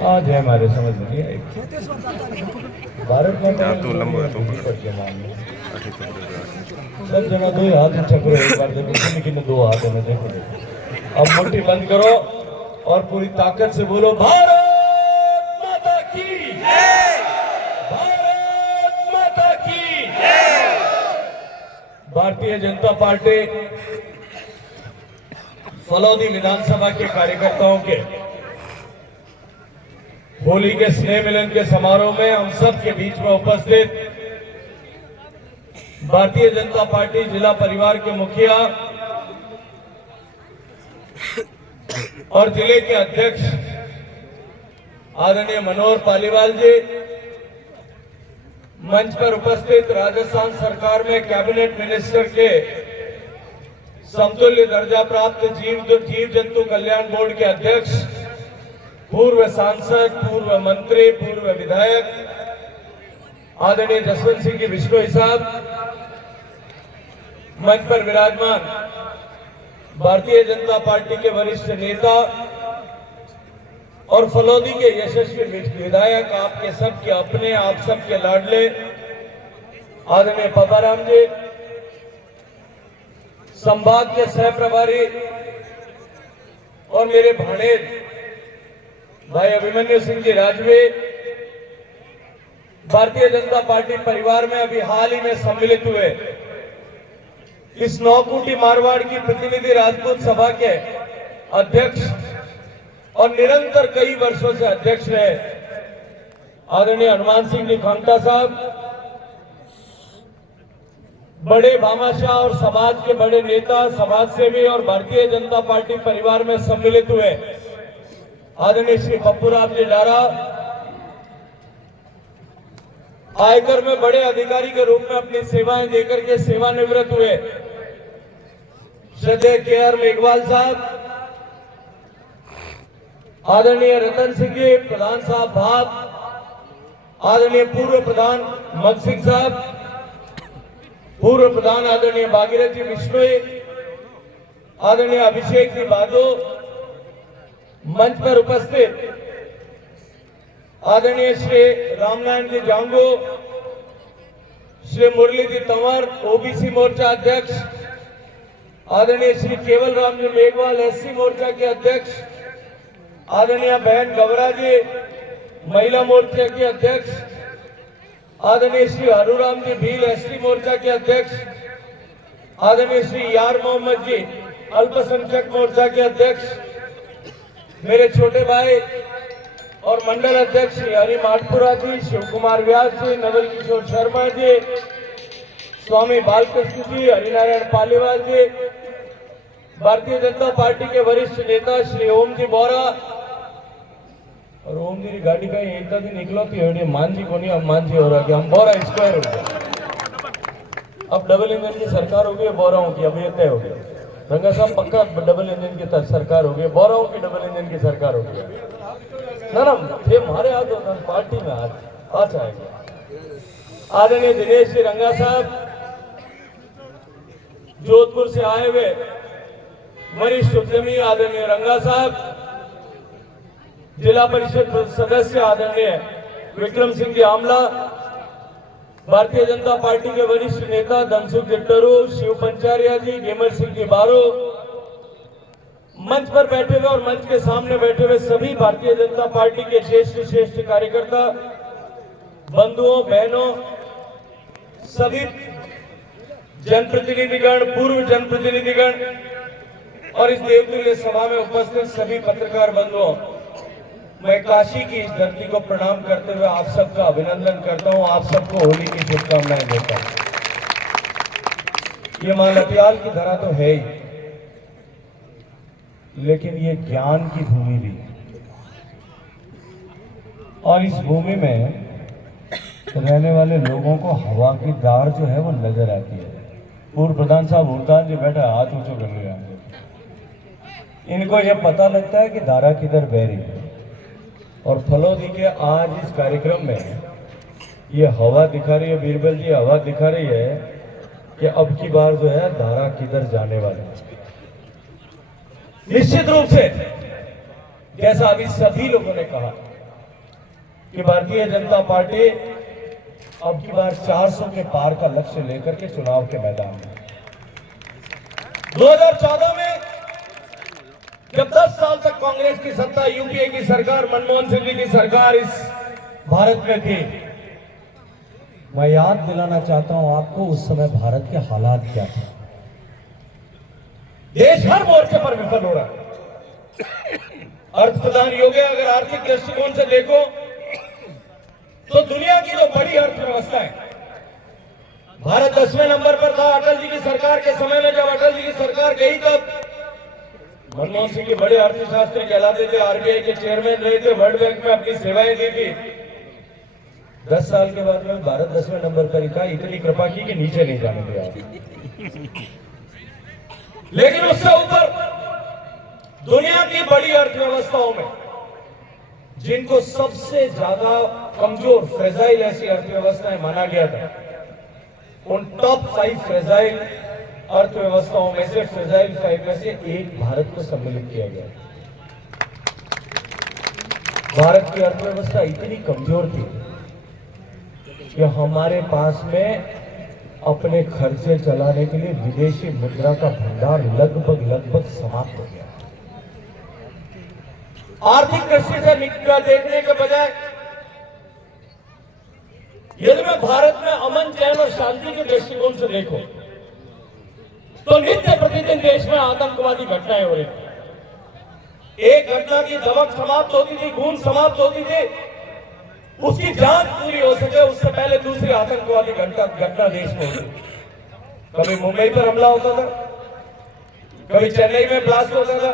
आज है हमारे समझ में नहीं आई। भारत में तो लंबा है तो सब जना दो हाथ ऊंचा करो एक बार देखो कितने दो हाथ है देखो देखो। अब मुट्ठी बंद करो और पूरी ताकत से बोलो भारत माता की जय, भारत माता की जय। भारतीय जनता पार्टी फलौदी विधानसभा के कार्यकर्ताओं के होली के स्नेह मिलन के समारोह में हम सब के बीच में उपस्थित भारतीय जनता पार्टी जिला परिवार के मुखिया और जिले के अध्यक्ष आदरणीय मनोहर पालीवाल जी, मंच पर उपस्थित राजस्थान सरकार में कैबिनेट मिनिस्टर के समतुल्य दर्जा प्राप्त जीव जंतु कल्याण बोर्ड के अध्यक्ष, पूर्व सांसद, पूर्व मंत्री, पूर्व विधायक आदरणीय जसवंत सिंह जी बिश्नोई साहब, मंच पर विराजमान भारतीय जनता पार्टी के वरिष्ठ नेता और फलौदी के यशस्वी विधायक, आपके सबके अपने, आप सबके लाडले आदरणीय पापाराम जी, संभाग के सह प्रभारी और मेरे भाणेज भाई अभिमन्यु सिंह जी राजवे, भारतीय जनता पार्टी परिवार में अभी हाल ही में सम्मिलित हुए इस नौकुटी मारवाड़ की प्रतिनिधि राजपूत सभा के अध्यक्ष और निरंतर कई वर्षों से अध्यक्ष रहे आदरणीय हनुमान सिंह जी खंगटा साहब, बड़े भामाशाह और समाज के बड़े नेता, समाज सेवी और भारतीय जनता पार्टी परिवार में सम्मिलित हुए आदरणीय श्री पप्पूराम जी डारा, आयकर में बड़े अधिकारी के रूप में अपनी सेवाएं देकर के सेवानिवृत्त हुए श्रद्धेय के.आर. मेघवाल साहब, आदरणीय रतन सिंह जी प्रधान साहब भाग, आदरणीय पूर्व प्रधान मग सिंह साहब, पूर्व प्रधान आदरणीय भागीरथ जी बिश्नोई, आदरणीय अभिषेक जी बादो, मंच पर उपस्थित आदरणीय श्री रामनारायण जी जांगो, श्री मुरली जी तंवर ओबीसी मोर्चा अध्यक्ष, आदरणीय श्री केवल राम जी मेघवाल एससी मोर्चा के अध्यक्ष, आदरणीय बहन गवरा जी महिला मोर्चा के अध्यक्ष, आदरणीय श्री हरुराम जी भील एसटी मोर्चा के अध्यक्ष, आदरणीय श्री यार मोहम्मद जी अल्पसंख्यक मोर्चा के अध्यक्ष, मेरे छोटे भाई और मंडल अध्यक्ष श्री हरि माटपुरा जी, शिव कुमार व्यास जी, नवल किशोर शर्मा जी, स्वामी बालकृष्ण जी, हरिनारायण पालीवाल जी, भारतीय जनता पार्टी के वरिष्ठ नेता श्री ओम जी बोरा, और ओम जी की गाड़ी का एक दिन निकलो थी मांझी को नहीं, अब मांझी हो रहा कि हम बोरा स्क्वायर हो गया। अब डबल इंजन की सरकार हो गई, बोराओं की अब ये तय हो गया। रंगा साहब पक्का डबल इंजन की सरकार हो गई, बोराओं की डबल इंजन की सरकार हो गई ना थे हमारे हाथ होता पार्टी में आ जाएगा। आदरणीय दिनेश जी रंगा साहब जोधपुर से आए हुए वरिष्ठ उद्यमी आदरणीय रंगा साहब, जिला परिषद सदस्य आदरणीय विक्रम सिंह जी आमला, भारतीय जनता पार्टी के वरिष्ठ नेता धनसुख जिट्टरू, शिव पंचारिया जी, गेमर सिंह जी बारो, मंच पर बैठे हुए और मंच के सामने बैठे हुए सभी भारतीय जनता पार्टी के श्रेष्ठ कार्यकर्ता बंधुओं, बहनों, सभी जनप्रतिनिधिगण, पूर्व जनप्रतिनिधिगण और इस देवतुल्य सभा में उपस्थित सभी पत्रकार बंधुओं, मैं काशी की इस धरती को प्रणाम करते हुए आप सबका अभिनंदन करता हूं, आप सबको होली की शुभकामनाएं देता हूं। ये मां लटियाल की धरा तो है ही, लेकिन ये ज्ञान की भूमि भी है और इस भूमि में रहने वाले लोगों को हवा की दार जो है वो नजर आती है। पूर्व प्रधान साहब हुड़ताल जी बैठा, हाथ ऊंचो कर लिया। इनको ये पता लगता है कि धारा किधर बह रही है और फलौदी के आज इस कार्यक्रम में ये हवा दिखा रही है, बीरबल जी हवा दिखा रही है कि अब की बार जो है धारा किधर जाने वाली है। निश्चित रूप से जैसा अभी सभी लोगों ने कहा कि भारतीय जनता पार्टी अब की बार 400 के पार का लक्ष्य लेकर के चुनाव के मैदान में 2014 में जब 10 साल तक कांग्रेस की सत्ता, यूपीए की सरकार, मनमोहन सिंह जी की सरकार इस भारत में थी, मैं याद दिलाना चाहता हूं आपको उस समय भारत के हालात क्या थे। देश हर मोर्चे पर विफल हो रहा है। अर्थ प्रधान योग है, अगर आर्थिक दृष्टिकोण से देखो तो दुनिया की जो बड़ी अर्थव्यवस्था है, भारत 10वें नंबर पर था अटल जी की सरकार के समय में। जब अटल जी की सरकार गई तब मनमोहन सिंह के बड़े अर्थशास्त्री कहलाते थे, आरबीआई के चेयरमैन रहे थे, वर्ल्ड बैंक में अपनी सेवाएं दी थी। 10 साल के बाद में भारत 10वें नंबर पर ही था। इतनी कृपा की कि नीचे नहीं जाने दिया। लेकिन उससे ऊपर दुनिया की बड़ी अर्थव्यवस्थाओं में जिनको सबसे ज्यादा कमजोर, फ्रेजाइल ऐसी अर्थव्यवस्थाएं माना गया था, उन टॉप 5 फ्रेजाइल अर्थव्यवस्थाओं में से, फ्रेजाइल 5 में से एक भारत को सम्मिलित किया गया। भारत की अर्थव्यवस्था इतनी कमजोर थी कि हमारे पास में अपने खर्चे चलाने के लिए विदेशी मुद्रा का भंडार लगभग समाप्त हो गया। आर्थिक दृष्टि से देखने के बजाय यदि मैं भारत में अमन, चैन और शांति के दृष्टिकोण से देखो तो नित्य प्रतिदिन देश में आतंकवादी घटनाएं हो रही थी। एक घटना की दमक समाप्त होती थी, गूंज समाप्त होती थी, उसकी जांच पूरी हो सके उससे पहले दूसरी आतंकवादी घटना देश में होती थी। कभी मुंबई पर हमला होता था, कभी चेन्नई में ब्लास्ट होता था,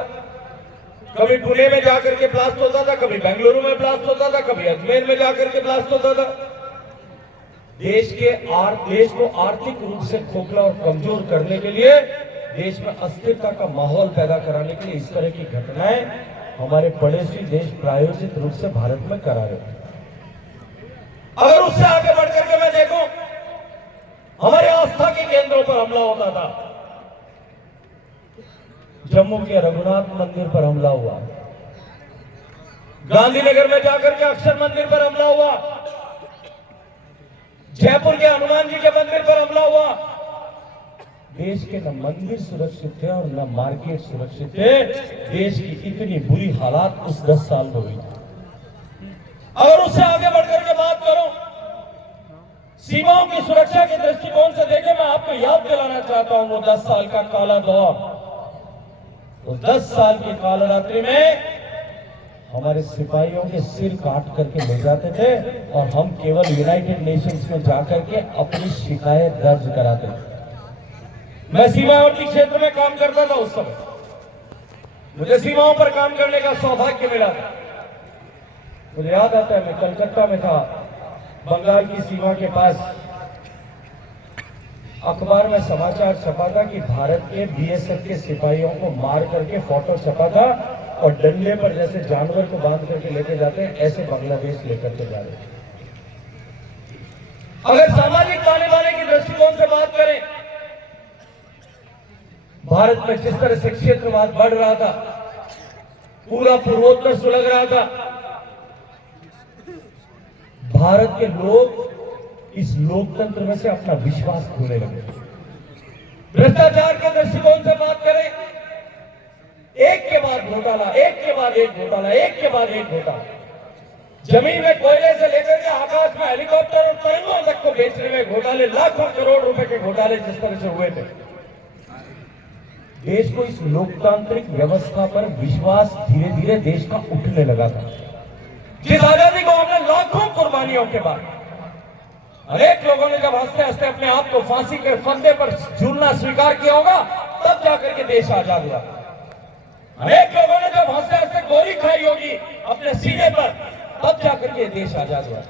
कभी पुणे में जाकर के ब्लास्ट होता था, कभी बेंगलुरु में ब्लास्ट होता था, कभी अजमेर में जाकर के ब्लास्ट होता था। देश को आर्थिक रूप से खोखला और कमजोर करने के लिए, देश में अस्थिरता का माहौल पैदा कराने के लिए इस तरह की घटनाएं हमारे पड़ोसी देश प्रायोजित रूप से भारत में करा रहे हैं। अगर उससे आगे बढ़कर के मैं देखूं, हमारे आस्था के केंद्रों पर हमला होता था। जम्मू के रघुनाथ मंदिर पर हमला हुआ, गांधीनगर में जाकर के अक्षर मंदिर पर हमला हुआ, जयपुर के हनुमान जी के मंदिर पर हमला हुआ। देश के न मंदिर सुरक्षित थे और न मार्केट सुरक्षित थे। देश की इतनी बुरी हालात उस 10 साल में हुई। अगर उससे आगे बढ़कर के बात करूं, सीमाओं की सुरक्षा के दृष्टिकोण से देखें, मैं आपको याद दिलाना चाहता हूं वो 10 साल का काला दौर। उस 10 साल की कालरात्रि में हमारे सिपाहियों के सिर काट करके ले जाते थे और हम केवल यूनाइटेड नेशंस में जाकर के अपनी शिकायत दर्ज कराते थे। मैं सीमावर्ती क्षेत्र में काम करता था उस समय, मुझे सीमाओं पर काम करने का सौभाग्य मिला था। मुझे याद आता है, मैं कलकत्ता में था, बंगाल की सीमा के पास। अखबार में समाचार छपा था कि भारत के बीएसएफ के सिपाहियों को मार करके फोटो छपा था और डंडे पर जैसे जानवर को बांध करके लेके जाते हैं, ऐसे बांग्लादेश लेकर के जा रहे थे। अगर सामाजिक ताने बाने की दृष्टिकोण से बात करें, भारत में जिस तरह से क्षेत्रवाद बढ़ रहा था, पूरा पूर्वोत्तर सुलग रहा था, भारत के लोग इस लोकतंत्र में से अपना विश्वास खोने लगे। भ्रष्टाचार के दृष्टिकोण से बात करें, एक के बाद घोटाला, एक के बाद एक घोटाला, एक के बाद एक घोटाला। जमीन में कोयले से लेकर के आकाश में हेलीकॉप्टर और तरंगों तक को बेचने में घोटाले, लाखों करोड़ रुपए के घोटाले जिस तरह से हुए थे। देश को इस लोकतांत्रिक व्यवस्था पर विश्वास धीरे धीरे देश का उठने लगा था। जिस आजादी को हमने लाखों कुर्बानियों के बाद, अनेक लोगों ने जब हंसते हंसते अपने आप को फांसी के फंदे पर झूलना स्वीकार किया होगा, तब जाकर के देश आजाद हुआ। अनेक लोगों ने जब हंसते हंसते गोली खाई होगी अपने सीने पर, तब जाकर के देश आजाद हुआ।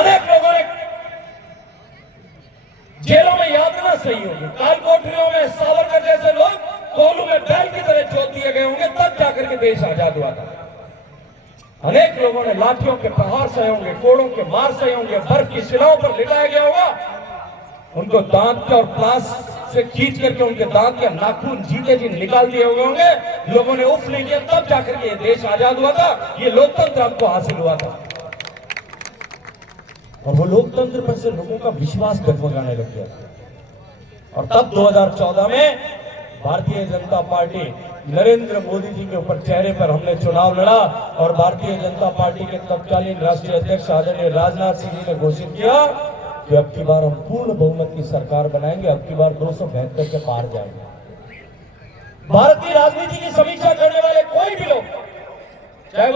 अनेक लोगों ने जेलों में यातना सही होगी, काल कोठरियों में सावरकर जैसे लोग कोलू में बैल की तरह जोत दिए गए होंगे, तब जाकर के देश आजाद हुआ था। अनेक लोगों ने लाठियों के प्रहार सहे होंगे, कोड़ों के मार सहे होंगे, बर्फ की शिलाओं पर लिटाया गया होगा, उनको दांत के और प्लास से खींच करके उनके दांत के नाखून जीते जी निकाल दिए हुए होंगे। लोगों ने उफ नहीं किया, तब जाकर के ये देश आजाद हुआ था, ये लोकतंत्र आपको हासिल हुआ था। और वो लोकतंत्र पर से लोगों का विश्वास डगमगाने लग गया। और तब 2014 में भारतीय जनता पार्टी नरेंद्र मोदी जी के ऊपर चेहरे पर हमने चुनाव लड़ा और भारतीय जनता पार्टी के तत्कालीन राष्ट्रीय अध्यक्ष आदरणीय राजनाथ सिंह जी ने घोषित किया कि अब की बार हम पूर्ण बहुमत की सरकार बनाएंगे, अब की बार 272 के पार जाएंगे। भारतीय राजनीति की समीक्षा करने वाले कोई भी लोग, चाहे